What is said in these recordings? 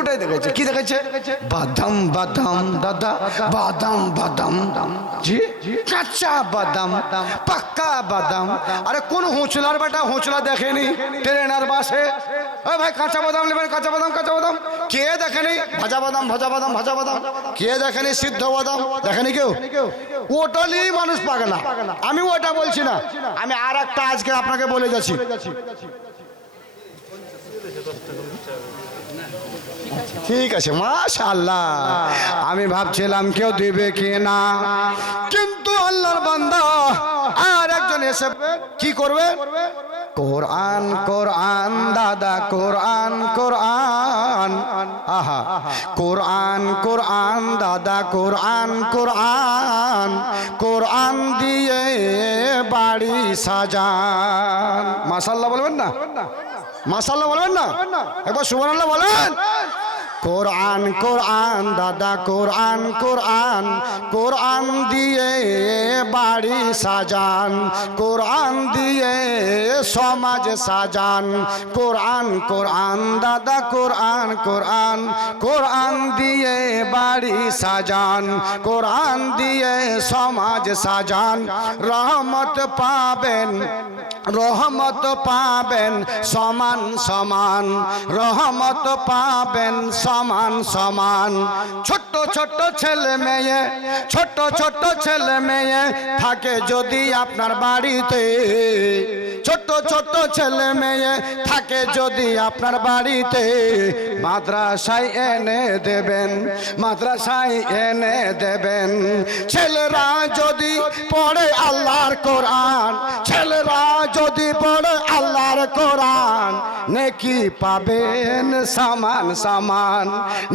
ওটাই দেখাচ্ছে। কি দেখাচ্ছে? বাদাম বাদাম দাদা, বাদাম বাদাম, জি কাঁচা বাদাম, পাক্কা বাদাম। আরে কোন হোঁচলার বেটা হোঁচলা দেখেনি ট্রেনার বাসে? ভাই কাঁচা বাদাম নেবেন, কাঁচা বাদাম, কাঁচা বাদাম। কে দেখেনি ভাজা বাদাম, ভাজা বাদাম, ভাজা বাদাম? কে দেখেনি সিদ্ধ বাদাম? দেখেনি কেউ? ওটালি মানুষ পাগলা। আমি ওটা বলছি না, আমি আর একটা আজকে আপনাকে বলে যাচ্ছি। ঠিক আছে, মাশাআল্লাহ। আমি ভাবছিলাম কেউ দিবে কি না, কিন্তু আল্লাহর বান্দা আর একজন এসে কি করবে? কোরআন কোরআন দাদা, কোরআন কোরআন, আহা কোরআন কোরআন দাদা, কোরআন কোরআন, কোরআন দিয়ে বাড়ি সাজান। মাশাআল্লাহ বলবেন না? মাশাআল্লাহ বলবেন না? একবার সুবহানাল্লাহ বলেন। কোরআন কোরআন দাদা, কোরআন কোরআন, কোরআন দিয়ে বাড়ি সাজান, কোরআন দিয়ে সমাজ সাজান। কোরআন কোরআন দাদা, কোরআন কোরআন, কোরআন দিয়ে বাড়ি সাজান, কোরআন দিয়ে সমাজ সাজান। রহমত পাবেন, রহমত পাবেন সমান সমান, রহমত পাবেন সমান সমান। ছোট্ট ছোট্ট ছেলে মেয়ে, ছোট্ট ছোট্ট ছেলে মেয়ে থাকে যদি আপনার বাড়িতে, ছোট্ট ছোট্ট ছেলে মেয়ে থাকে যদি আপনার বাড়িতে, মাদ্রাসায় এনে দেবেন, মাদ্রাসায় এনে দেবেন। ছেলেরা যদি পড়ে আল্লাহর কোরআন, ছেলেরা যদি পড়ে আল্লাহর কোরআন, নেকি পাবেন সমান সমান,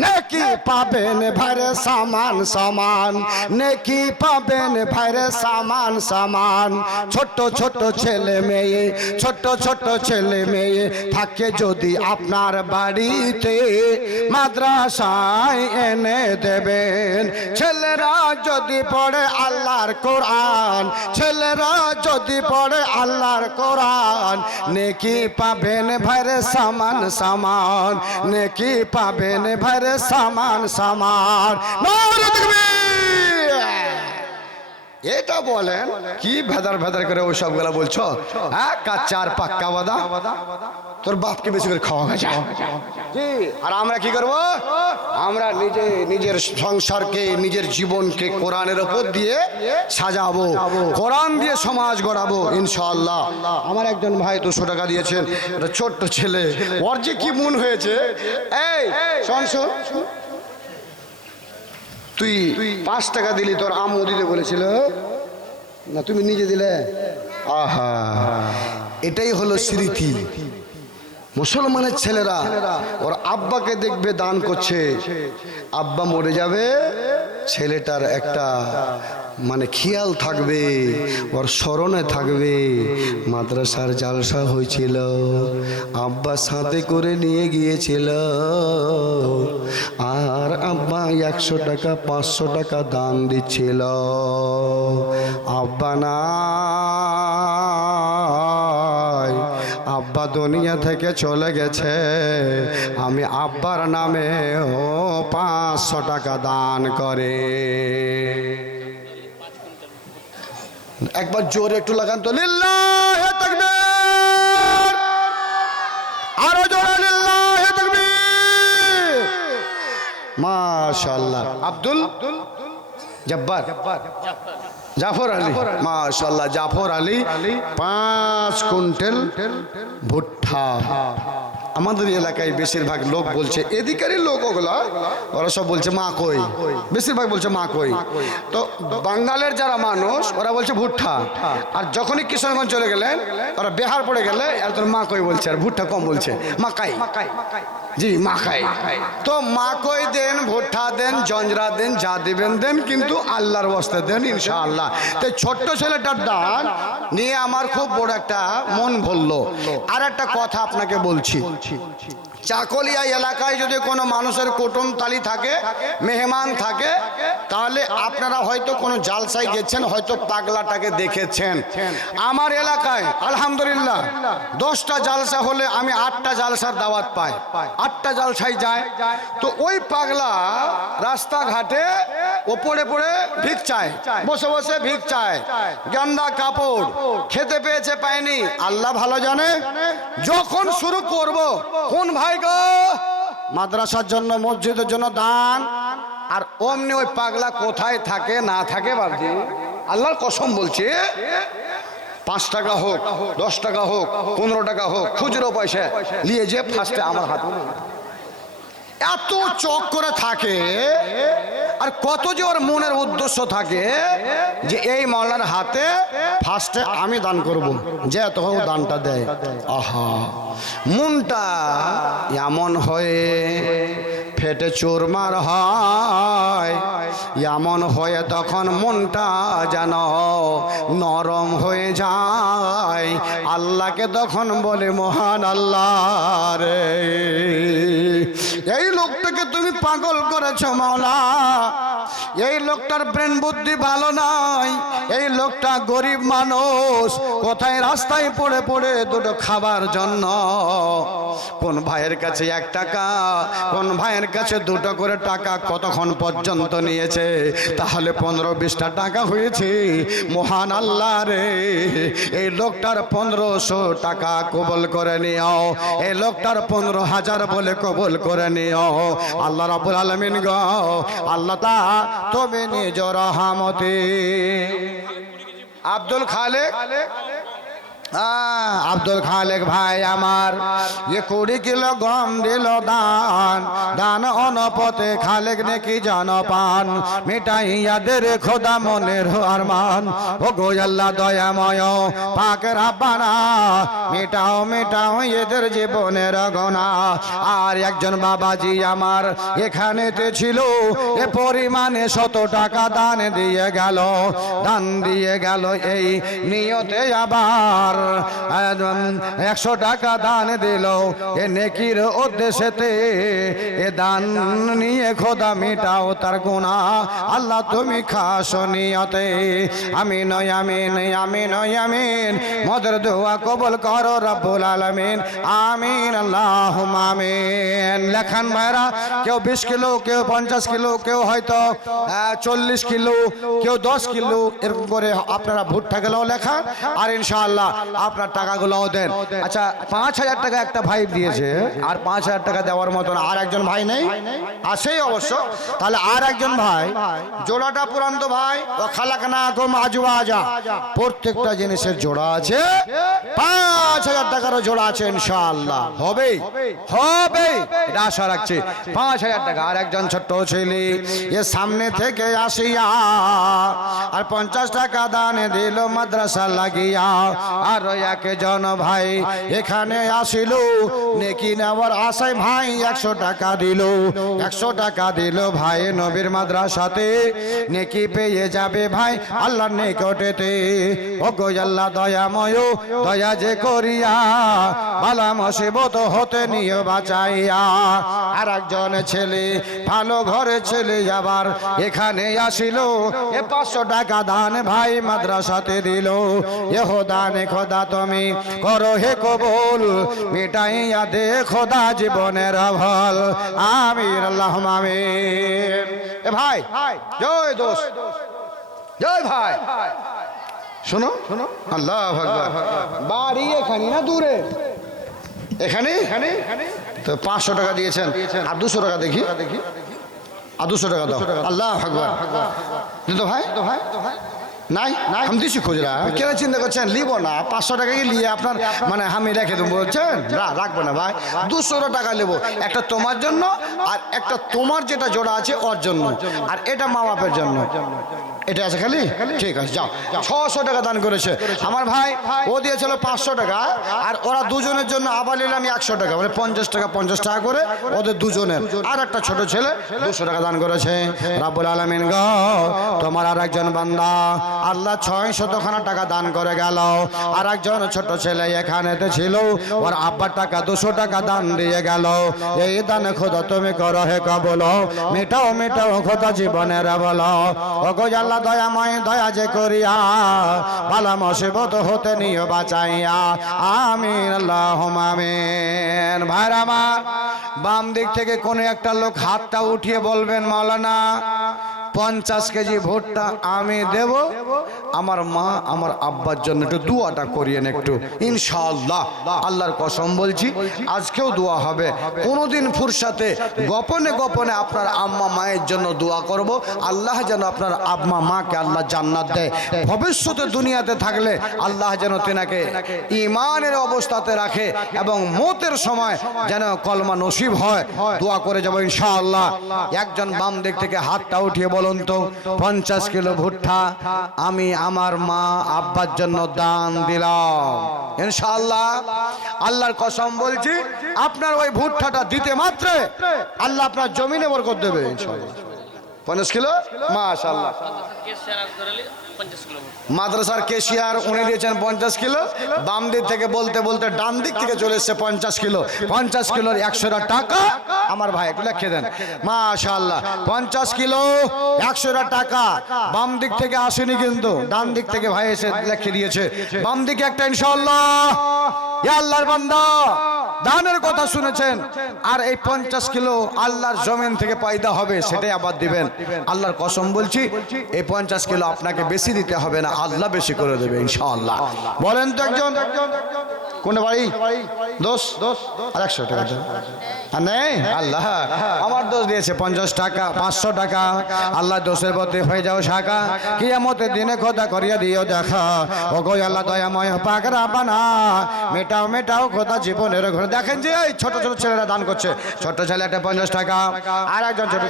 নেকি পাবেন ভাইরে সমান সমান, নেকি পাবেন ভাইরে সমান সমান। ছোট্ট ছোট্ট ছেলে মেয়ে, ছোট্ট ছোট্ট ছেলে মেয়ে থাকে যদি আপনার বাড়িতে, মাদ্রাসায় এনে দেবেন। ছেলেরা যদি পড়ে আল্লাহর কোরআন, ছেলেরা যদি পড়ে আল্লাহর কোরআন, নেকি পাবেন ভাইরে সমান সমান, নেকি পাবেন ভাইরে সমান সমান। নারে তাকবীর! এটা বলেন কি ভেদার ভেদার করে ওই সবগুলা বলছো? হ্যাঁ, কাঁচা আর পাক্কা বাদাম তোর বাপকে বেশি করে খাওয়া গেছে। জি, আর আমরা কি করব? আমরা নিজে নিজের সংসারকে, নিজের জীবনকে কোরআনের উপর দিয়ে সাজাবো, কোরআন দিয়ে সমাজ গড়াবো ইনশাআল্লাহ। আমার একজন ভাই 200 টাকা দিয়েছেন, একটা ছোট্ট ছেলে, ওর যে কি মন হয়েছে। এই শোন শোন, তুই 5 টাকা দিলি, তোর আম্মু দিতে বলেছিল না, তুমি নিজে দিলে। আহা, এটাই হলো স্মৃতি। মুসলমানের ছেলেরা ওর আব্বাকে দেখবে দান করছে, আব্বা মরে যাবে, ছেলেটার একটা মানে খেয়াল থাকবে, ওর স্মরণে থাকবে। মাদ্রাসার জালসা হয়েছিল, আব্বা সাথে করে নিয়ে গিয়েছিল, আর আব্বা 100 টাকা 500 টাকা দান দিচ্ছিল। আব্বা নাই, আব্বা দুনিয়া থেকে চলে গেছে, আমি আব্বার নামে ও 500 টাকা দান করে। একবার জোরে একটু লাগান তো, লিল্লাহি তাকবীর! আরো জোরে লিল্লাহি তাকবীর! মাশাআল্লাহ। আব্দুল জব্বার, জাফর আলী, মাশাআল্লাহ। জাফর আলী 5 কুইন্টাল ভুট্টা। আমাদের এলাকায় বেশিরভাগ লোক বলছে, এদিকেরই লোক ওগুলা, ওরা সব বলছে মা কই, বেশিরভাগ বলছে মা কই। তো বাঙ্গালের যারা মানুষ ওরা বলছে ভুট্টা, আর যখনই কিশোরগঞ্জ চলে গেলেন, ওরা বিহার পড়ে গেলে একজন মা কই বলছে, আর ভুট্টা কম বলছে, মাকাই। জি, মাকাই। তো মা কই দেন, ভুট্টা দেন, জঞ্জরা দেন, যা দিবেন দেন, কিন্তু আল্লাহর ওয়াস্তে দেন ইনশাআল্লাহ। তো ছোট্ট ছেলেটার দান নিয়ে আমার খুব বড় একটা মন ভরলো। আর একটা কথা আপনাকে বলছি, চাকলিয়া এলাকায় যদি কোনো মানুষের কুটুমতালি থাকে, মেহমান থাকে, তাহলে আপনারা হয়তো কোনো জালসায় গেছেন, হয়তো পাগলাটাকে দেখেছেন। আমার এলাকায় আলহামদুলিল্লাহ 10টা জালসা হলে আমি 8টা জালসার দাওয়াত পাই। 8টা জালসায় যায়, তো ওই পাগলা রাস্তাঘাটে ওপরে পড়ে ভিক চায়, বসে বসে ভিক চায়, গান্দা কাপড় খেতে পেয়েছে পায়নি, আল্লাহ ভালো জানে। যখন শুরু করব, কোন ভাই গো মাদ্রাসার জন্য মসজিদের জন্য দান, আর অমনি ওই পাগলা কোথায় থাকে না থাকে ভাবছি, আল্লাহর কসম বলছি, 5 টাকা হোক, 10 টাকা হোক, 15 টাকা হোক, খুচরো পয়সা নিয়ে যে ফার্স্টে আমার হাতে এত চক করে থাকে। আর কত যে ওর মনের উদ্দেশ্য থাকে যে এই মাওলানার হাতে ফার্স্টে আমি দান করব, যে এত দানটা দেয়। আহা, মনটা এমন হয়ে ফেটে চুরমার হয়, এমন হয়ে তখন মনটা যেন নরম হয়ে যায়। আল্লাহকে তখন বলে, মহান আল্লাহ রে, এই লোকটাকে তুমি পাগল করেছো মাওলা, এই লোকটার ব্রেন বুদ্ধি ভালো নয়, এই লোকটা গরিব মানুষ, কোথায় রাস্তায় পড়ে পড়ে দুটো খাবার জন্য, কোন ভাইয়ের কাছে 1 টাকা, কোন ভাইয়ের কাছে 2টো করে টাকা কতক্ষণ পর্যন্ত নিয়েছে, তাহলে 15-20টা টাকা হয়েছে। মহান আল্লাহ রে, এই লোকটার 1500 টাকা কবুল করে নিও, এই লোকটার 15,000 বলে কবুল করে নিও। আল্লাহ রাব্বুল আলামিন গো, আল্লাহ তা তুমি নিজ রহমতে। আব্দুল খালেক, আব্দুল খালেক ভাই আমার 20 কিলো গম দিল দান, দান অনপথে খালেক নেকি জান পান, মিটাইয়াদের খোদা মনের আরমান। ও গো আল্লাহ দয়াময় পাক রাব্বানা, মিটাও মিটাও এদের জীবনের গোনা। আর একজন বাবাজি আমার এখানেতে ছিল, এ পরিমাণে 100 টাকা দান দিয়ে গেল, দান দিয়ে গেল এই নিয়তে আবার 100 টাকা দান দিল এ নেকির উদ্দেশ্যেতে। এ দান নিয়ে খোদা মিটাও তার গুনাহ, আল্লাহ তুমি খাস নিয়তে। আমিন আমিন আমিন আমিন, মদের দোয়া কবুল করো রব্বুল আলামিন, আমিন আল্লাহুম্মা আমিন। লেখান ভাইরা, কেউ 20 কিলো, কেউ 50 কিলো, কেউ হয়তো 40 কিলো, কেউ 10 কিলো, এরকম করে আপনারা ভুট্টা গেলেও লেখা, আর ইনশাআল্লাহ আপনার টাকাগুলোও দেন। আচ্ছা, 5000 টাকা একটা ভাই দিয়েছে, আর 5000 টাকা দেওয়ার মতন আর একজন ভাই নেই? আছেই অবশ্য। তাহলে আর একজন ভাই, জোড়াটা পুরান্ত ভাই, ও খালাকনাকুম আজওয়াজা, প্রত্যেকটা জিনিসের জোড়া আছে, 5000 টাকারও জোড়া আছে, ইনশাআল্লাহ হবে হবে, এটা আশা রাখছি। 5000 টাকা। আর একজন ছোট্ট ছেলে এ সামনে থেকে আসিয়া আর 50 টাকা দান দিল মাদ্রাসা লাগিয়া। আর একজন ভাই এখানে আসিল নেকি নেওয়ার আশায়, ভাই 100 টাকা দিল, 100 টাকা দিল ভাই নবীর মাদ্রাসাতে, নেকি পেয়ে যাবে ভাই আল্লাহর নিকটেতে। ও গো আল্লাহ দয়াময়, দয়া যে করিয়া বালা মুসিবত হতে নিয়ে বাঁচাইয়া। আর একজন ছেলে, ভালো ঘরে ছেলে, আবার এখানে আসিল, এ 500 টাকা দান ভাই মাদ্রাসাতে দিল। এ দানে খোদা তুমি করো হে কবুল, মিটাইয়া দে খোদা জীবনের ভল, আমিন আল্লাহুম্মা আমিন। এ ভাই, জয় দোস্ত, জয় ভাই, শোনো শোনো, আল্লাহু আকবার। বাড়ি এখানে না দূরে? এখানে। তো 500 টাকা দিয়েছেন, আর 200 টাকা দেখি, আর 200 টাকা দাও। আল্লাহু আকবার। কিন্তু ভাই নাই, আমি দিচ্ছি খুচরা, কেন চিন্তা করছেন? লিব না, 500 টাকা কি লিয়ে আপনার মানে আমি রেখে দেবো বলছেন? রাখবো না ভাই, 200 টাকা নেবো, একটা তোমার জন্য, আর একটা তোমার যেটা জোড়া আছে ওর জন্য, আর এটা মা বাপের জন্য। এটা আছে খালি? ঠিক আছে, যাও। 600 টাকা দান করেছে আমার ভাই, ও দিয়েছিল 500 টাকা, আর ওরা দুজনের জন্য আবার নিলাম 100 টাকা, মানে 50 টাকা 50 টাকা করে ওদের দুজনের। আর একটা ছোট ছেলে 200 টাকা দান করেছে। রাব্বুল আলামিন গো, তোমার আর একজন বান্দা আল্লাহ 600 টাকা দান করে গেল। আর একজন ছোট ছেলে এখানেতে ছিল, ওর আব্বার টাকা 200 টাকা দান দিয়ে গেল। এই দান খোদা তুমি করো হে কবুল, মেটাও মেটাও খোদা জীবনের বলো। ওগো আল্লাহ দয়াময়, দয়া যে করিয়া বালা মুসিবত হতে নিয়ে বাঁচাইয়া, আমিন আল্লাহুম্মা আমিন। ভাইরা আমার, বাম দিক থেকে কোনো একটা লোক হাতটা উঠিয়ে বলবেন মাওলানা 50 কেজি ভুট্টা আমি দেব, আমার মা আমার আব্বার জন্য একটু দোয়াটা করিয়েন একটু, ইনশাআল্লাহ। আল্লাহর কসম বলছি আজকেও দোয়া হবে। কোনোদিন ফুরসাতে গোপনে গোপনে আপনার আম্মা মায়ের জন্য দোয়া করব, আল্লাহ যেন আপনার আম্মা মাকে আল্লাহ জান্নাত দেয়। ভবিষ্যতে দুনিয়াতে থাকলে আল্লাহ যেন তেনাকে ঈমানের অবস্থাতে রাখে এবং মতের সময় যেন কলমা নসিব হয়। দোয়া করে যাব ইনশাআল্লাহ। একজন বাম দিক থেকে হাতটা উঠিয়ে বলুন তো, 50 কিলো ভুট্টা আমি আমার মা আব্বার জন্য দান দিলাম ইনশাআল্লাহ। আল্লাহর কসম বলছি আপনার ওই ভুট্টাটা দিতে মাত্রে আল্লাহ আপনার জমিনে বরকত দেবে ইনশাআল্লাহ। 50 কিলো মাশাআল্লাহ। মাদ্রাসার কেশিয়ার উনি দিয়েছেন 50 কিলো, বাম দিক থেকে বলতে বলতে ডান দিক থেকে চলে এসেছে 50 কিলো। 50 কিলোর 100 টাকা আমার ভাই একটু লিখে দেন মাশাআল্লাহ। 50 কিলো 100 টাকা বাম দিক থেকে আসেনি, কিন্তু ডান দিক থেকে ভাই এসে লিখে দিয়েছে। বাম দিকে একটা ইনশাআল্লাহ। ইয়া আল্লাহর বান্দা দানের কথা শুনেছেন, আর এই 50 কিলো আল্লাহর জমিন থেকে পয়দা হবে সেটাই আবার দিবেন। আল্লাহর কসম বলছি এই 50 কিলো আপনাকে বেশি দিতে হবে না, আল্লাহ বেশি করে দেবে ইনশাআল্লাহ। বলেন তো একজন কোন বাড়ি দোষ আর 100 টাকা নেই আল্লাহ আমার দোষ দিয়েছে 50 টাকা 500 টাকা। আল্লাহ দোষের পথে হয়ে যাও শাখা, কিয়ামতের দিনে খোদা করিয়া দিও দেখা। ও গো আল্লাহ দয়াময় পাক রাব্বানা, মেটাও মেটাও খোদা জীবনের ঘরে। দেখেন যে এই ছোট ছোট ছেলেরা দান করছে, ছোট ছেলে একটা 50 টাকা, আর একজন ছোট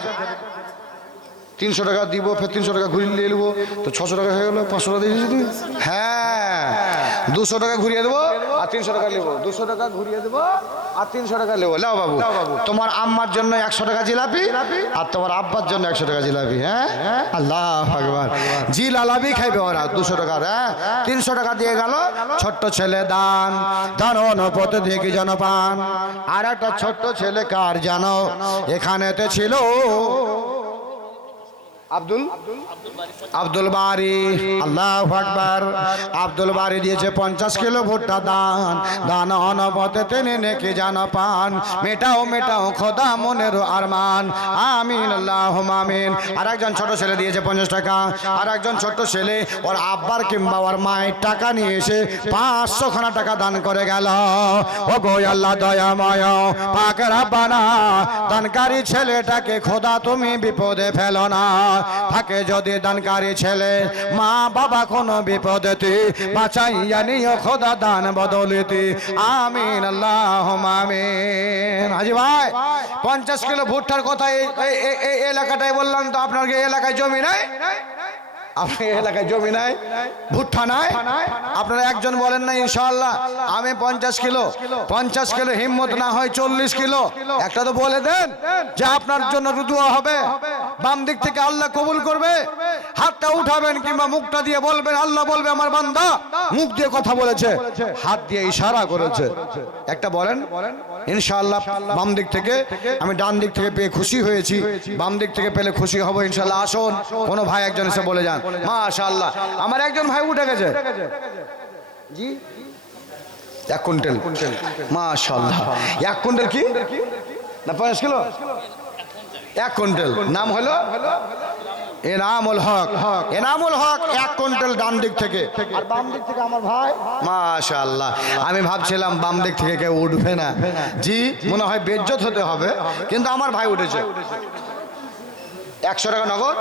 300 টাকা দিব, ফের 300 টাকা ঘুরিয়ে নিয়ে নেবো, তো 600 টাকা হয়ে গেল। 500 টাকা দিয়েছি তুমি, হ্যাঁ 200 টাকা ঘুরিয়ে দেবো আর 300 টাকা নেবো, 200 টাকা ঘুরিয়ে দেবো আর 300 টাকা নেবো। লাও বাবু, তোমার আম্মার জন্য 100 টাকা জিলাপি আর তোমার আব্বার জন্য 100 টাকা জিলাপি। হ্যাঁ আল্লাহ আকবার, জিলাপি খাইবে ওরা 200 টাকার। হ্যাঁ 300 টাকা দিয়ে গেল। ছোট্ট ছেলে দান দান অনুপত দেখি জনপান। আর একটা ছোট্ট ছেলে কার জানো এখানেতে ছিল আব্দুল বারি। আল্লাহু আকবার। আব্দুল বারি দিয়েছে 50 কিলো ভুট্টা দান, দান অনবতে তেনে নেকি জান পান। মেটাও মেটাও খোদা মনের আরমান, আমিন আল্লাহুম্মা আমিন। আর একজন ছোট ছেলে দিয়েছে 50 টাকা, আর একজন ছোট ছেলে ওর আব্বার কিংবা ওর মায়ের টাকা নিয়ে এসে 500 খানা টাকা দান করে গেল। ও গো আল্লাহ দয়াময় পাক রাব্বানা, দানকারী ছেলেটাকে খোদা তুমি বিপদে ফেলো না। থাকে যদি দানকারী ছেলে মা বাবা কোনো বিপদেতে বাঁচাইয়া নিও খোদা দান বদলিতে, আমিন আল্লাহুম্মা আমিন। হাজি ভাই 50 কিলো ভুট্টার কথা এই এলাকাটাই বললাম, তো আপনার কি এলাকায় জমি নাই? আপনি এলাকায় জমি নাই, ভুট্টা নাই, আপনারা একজন বলেন না ইনশাআল্লাহ আমি 50 কিলো হিম্মত না হয় 40 কিলো একটা তো বলে দেন যে আপনার জন্য দোয়া হবে। বাম দিক থেকে আল্লাহ কবুল করবে। হাতটা উঠাবেন কিংবা মুখটা দিয়ে বলবেন, আল্লাহ বলবে আমার বান্দা মুখ দিয়ে কথা বলেছে, হাত দিয়ে ইশারা করেছে। একটা বলেন ইনশাআল্লাহ। বাম দিক থেকে আমি ডান দিক থেকে পেয়ে খুশি হয়েছি, বাম দিক থেকে পেলে খুশি হব ইনশাআল্লাহ। আসুন কোনো ভাই একজন এসে বলে যান মাশাআল্লাহ আমার একজন ভাই উঠে গেছে জি 1 কুইন্টাল মাশাআল্লাহ। 1 কুইন্টাল কি না 50 কিলো 1 কুইন্টাল। নাম হলো এনামুল হক। এনামুল হক 1 কুইন্টাল ডান দিক থেকে, আর বাম দিক থেকে আমার ভাই মাশাআল্লাহ। আমি ভাবছিলাম বাম দিক থেকে কেউ উঠবে না, জি মনে হয় বেজ্জত হতে হবে, কিন্তু আমার ভাই উঠেছে 100 টাকা নগদ।